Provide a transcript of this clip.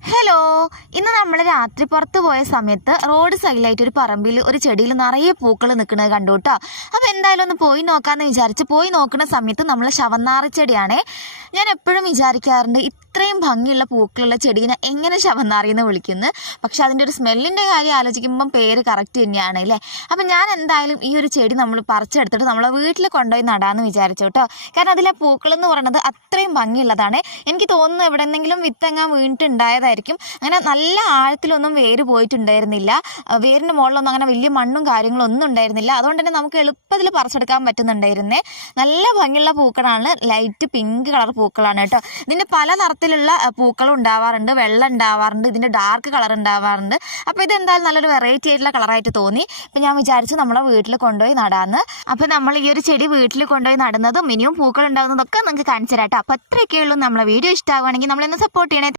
Hello ഇന്ന് നമ്മൾ രാത്രി പുറത്ത് പോയ സമയത്ത് റോഡ് സൈഡിലായിട്ട് ഒരു പറമ്പിൽ ഒരു ചെടിയിൽ നിറയെ പൂക്കൾ നിൽക്കുന്നത് കണ്ടു കേട്ടോ അപ്പോൾ എന്തായാലും ഒന്ന് പോയി നോക്കാമെന്ന് വിചാരിച്ച് പോയി നോക്കുന്ന സമയത്ത് നമ്മൾ ശവന്നാറി ചെടിയാണേ ഞാൻ എപ്പോഴും വിചാരിക്കാറുണ്ട് ഇത്രയും ഭംഗിയുള്ള പൂക്കളുള്ള ചെടീനെ എങ്ങനെ ശവന്നാറിയെന്ന് വിളിക്കുന്നു? പക്ഷെ അതിന്റെ ഒരു സ്മെല്ലിന്റെ കാര്യം ആലോചിക്കുമ്പം പേര് കറക്റ്റ് തന്നെയാണ് അല്ലേ? അപ്പം ഞാൻ എന്തായാലും ഈ ഒരു ചെടി നമ്മൾ പറിച്ചെടുത്തിട്ട് നമ്മളെ വീട്ടിൽ കൊണ്ടുപോയി നടാമെന്ന് വിചാരിച്ചു കേട്ടോ. കാരണം അതിലെ പൂക്കളെന്ന് പറയുന്നത് അത്രയും ഭംഗിയുള്ളതാണ്. എനിക്ക് തോന്നുന്നു എവിടെ എന്തെങ്കിലും വിത്തങ്ങാൻ വീണിട്ടുണ്ടായതായിരിക്കും. അങ്ങനെ നല്ല ആഴത്തിലൊന്നും വേര് പോയിട്ടുണ്ടായിരുന്നില്ല. വേരിന്റെ മുകളിലൊന്നും അങ്ങനെ വലിയ മണ്ണും കാര്യങ്ങളും ഒന്നും ഉണ്ടായിരുന്നില്ല. അതുകൊണ്ട് തന്നെ നമുക്ക് എളുപ്പത്തിൽ പറിച്ചെടുക്കാൻ പറ്റുന്നുണ്ടായിരുന്നേ. നല്ല ഭംഗിയുള്ള പൂക്കളാണ്. ലൈറ്റ് പിങ്ക് കളർ പൂക്കളാണ് കേട്ടോ. ഇതിന്റെ പല നിറത്തിലുള്ള പൂക്കൾ ഉണ്ടാവാറുണ്ട്. വെള്ളം ഉണ്ടാവാറുണ്ട്. ഇതിന്റെ ഡാർക്ക് കളർ ഉണ്ടാവാറുണ്ട്. അപ്പോൾ ഇത് എന്തായാലും നല്ലൊരു വെറൈറ്റി ആയിട്ടുള്ള കളറായിട്ട് തോന്നി. അപ്പോൾ ഞാൻ വിചാരിച്ചു നമ്മളെ വീട്ടിൽ കൊണ്ടുപോയി നടാന്ന്. അപ്പോൾ നമ്മൾ ഈ ഒരു ചെടി വീട്ടിൽ കൊണ്ടുപോയി നടുന്നതും ഇനിയും പൂക്കൾ ഉണ്ടാകുന്നതൊക്കെ നിങ്ങൾക്ക് കാണിച്ചു തരാം കേട്ടോ. അപ്പോൾ അത്രയൊക്കെ ഉള്ളൂ. നമ്മളെ വീഡിയോ ഇഷ്ടമാവുകയാണെങ്കിൽ നമ്മളെന്ന് സപ്പോർട്ട് ചെയ്യണേ.